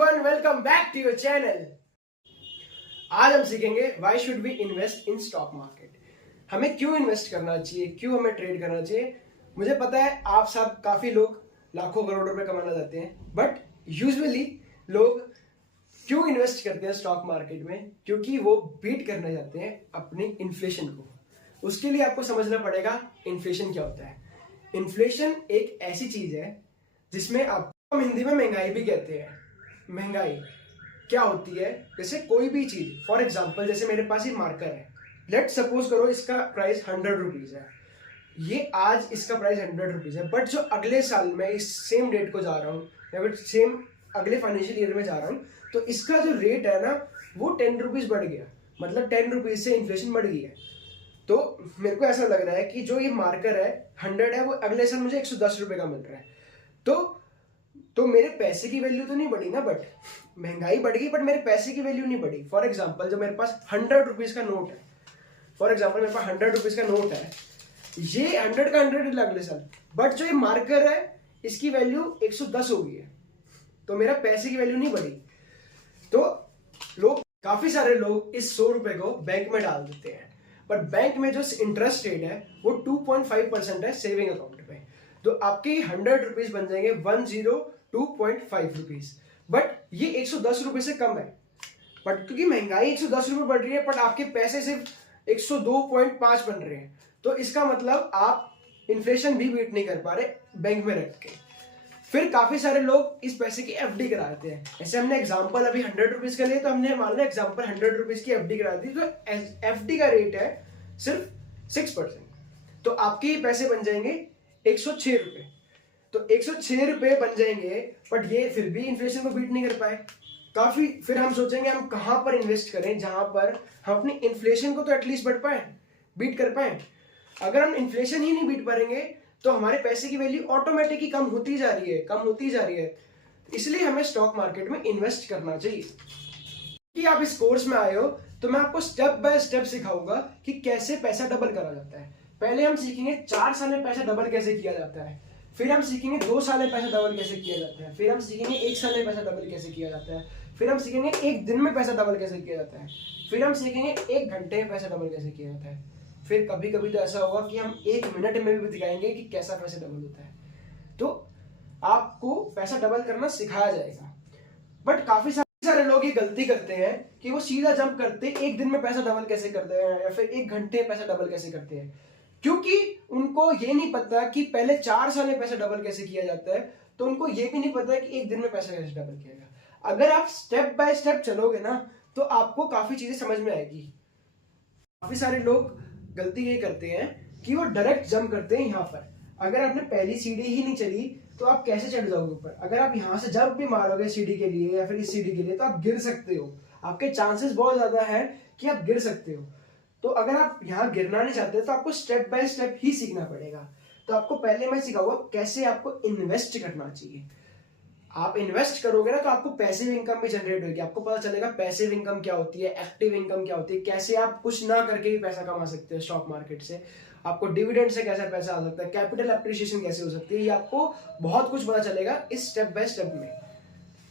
Everyone, welcome back to your channel. आज हम सीखेंगे why should we invest in stock market. हमें क्यों इन्वेस्ट करना चाहिए, क्यों हमें ट्रेड करना चाहिए। मुझे पता है आप सब काफी लोग लाखों करोड़ रुपए कमाना चाहते हैं, बट यूजुअली लोग क्यों इन्वेस्ट करते हैं स्टॉक मार्केट में? क्योंकि वो बीट करना चाहते हैं अपनी इन्फ्लेशन को। उसके लिए आपको समझना पड़ेगा इन्फ्लेशन क्या होता है। इन्फ्लेशन एक ऐसी चीज है जिसमें आप हिंदी में महंगाई भी कहते हैं। महंगाई क्या होती है? जैसे कोई भी चीज, फॉर एग्जाम्पल जैसे मेरे पास ये मार्कर है, लेट सपोज करो इसका प्राइस 100 रुपीज है। ये आज इसका प्राइस 100 रुपीज है, बट जो अगले साल मैं इस सेम डेट को जा रहा हूँ या फिर सेम अगले फाइनेंशियल ईयर में जा रहा हूँ, तो इसका जो रेट है ना वो 10 रुपीज बढ़ गया। मतलब 10 रुपीज से इन्फ्लेशन बढ़ गई है। तो मेरे को ऐसा लग रहा है कि जो ये मार्कर है 100 है, वो अगले साल मुझे 110 रुपए का मिल रहा है। तो मेरे पैसे की वैल्यू तो नहीं बढ़ी ना, बट महंगाई बढ़ गई, बट मेरे पैसे की वैल्यू नहीं बढ़ी। फॉर एग्जाम्पल जो मेरे पास 100 रुपीज का नोट है, फॉर एग्जाम्पल मेरे पास 100 रुपीज का नोट है, ये 100 का 100 अगले साल, बट जो ये मार्कर है इसकी वैल्यू 110 हो गई है, तो मेरा पैसे की वैल्यू नहीं बढ़ी। तो काफी सारे लोग इस 100 रुपए को बैंक में डाल देते हैं, बट बैंक में जो इंटरेस्ट रेट है वो 2.5% है सेविंग अकाउंट पे। तो आपके 100 रुपीज बन जाएंगे 102.5 रुपीज, बट ये 110 रुपए से कम है। बट क्योंकि महंगाई 110 रुपए बढ़ रही है, बट आपके पैसे सिर्फ 102.5 बन रहे हैं, तो इसका मतलब आप इन्फ्लेशन भी बीट नहीं कर पा रहे बैंक में रख के। फिर काफी सारे लोग इस पैसे की एफडी कराते हैं। ऐसे हमने एग्जांपल अभी 100 रुपीज का लिए, तो हमने मान लो एग्जांपल 100 रुपीज की एफडी करा दी, तो एफडी का रेट है सिर्फ 6%। तो आपके पैसे बन जाएंगे 106 रुपए। तो 106 रुपए बन जाएंगे, बट ये फिर भी इन्फ्लेशन को बीट नहीं कर पाए। काफी फिर हम सोचेंगे हम कहां पर इन्वेस्ट करें जहां पर हम अपनी इन्फ्लेशन को तो एटलीस्ट बढ़ पाए, बीट कर पाए। अगर हम इन्फ्लेशन ही नहीं बीट पाएंगे तो हमारे पैसे की वैल्यू ऑटोमेटिकली कम होती जा रही है, कम होती जा रही है। इसलिए हमें स्टॉक मार्केट में इन्वेस्ट करना चाहिए। कि आप इस कोर्स में आए हो तो मैं आपको स्टेप बाय स्टेप सिखाऊंगा कि कैसे पैसा डबल करा जाता है। पहले हम सीखेंगे 4 साल में पैसा डबल कैसे किया जाता है, फिर हम सीखेंगे 2 साल में पैसा डबल कैसे किया जाता है, फिर हम सीखेंगे 1 साल में पैसा डबल कैसे किया जाता है, फिर हम सीखेंगे 1 दिन में पैसा डबल कैसे किया जाता है, फिर हम सीखेंगे 1 घंटे में पैसा डबल कैसे किया जाता है, फिर कभी कभी तो ऐसा होगा कि हम 1 मिनट में भी दिखाएंगे कि कैसा पैसा डबल होता है। तो आपको पैसा डबल करना सिखाया जाएगा। बट काफी सारे लोग ये गलती करते हैं कि वो सीधा जंप करते 1 दिन में पैसा डबल कैसे करते हैं या फिर 1 घंटे में पैसा डबल कैसे करते हैं, क्योंकि उनको ये नहीं पता कि पहले 4 साल में पैसा डबल कैसे किया जाता है। तो उनको ये भी नहीं पता कि 1 दिन में पैसा कैसे डबल किया जाएगा। अगर आप स्टेप बाय स्टेप चलोगे ना तो आपको काफी चीजें समझ में आएगी। काफी सारे लोग गलती ये करते हैं कि वो डायरेक्ट जंप करते हैं यहाँ पर। अगर आपने पहली सीढ़ी ही नहीं चली तो आप कैसे चढ़ जाओगे ऊपर? अगर आप यहाँ से जंप भी मारोगे सीढ़ी के लिए या फिर इस सीढ़ी के लिए तो आप गिर सकते हो। आपके चांसेस बहुत ज्यादा है कि आप गिर सकते हो। तो अगर आप यहाँ गिरना नहीं चाहते तो आपको स्टेप बाय स्टेप ही सीखना पड़ेगा। तो आपको पहले मैं सिखाऊंगा कैसे आपको इन्वेस्ट करना चाहिए। आप इन्वेस्ट करोगे ना तो आपको पैसिव इनकम भी जनरेट होगी। आपको पता चलेगा पैसिव इनकम क्या होती है, एक्टिव इनकम क्या होती है, कैसे आप कुछ ना करके भी पैसा कमा सकते हो स्टॉक मार्केट से। आपको डिविडेंड से कैसा पैसा आ सकता है, कैपिटल एप्रिसिएशन कैसे हो सकती है, ये आपको बहुत कुछ पता चलेगा इस स्टेप बाय स्टेप में।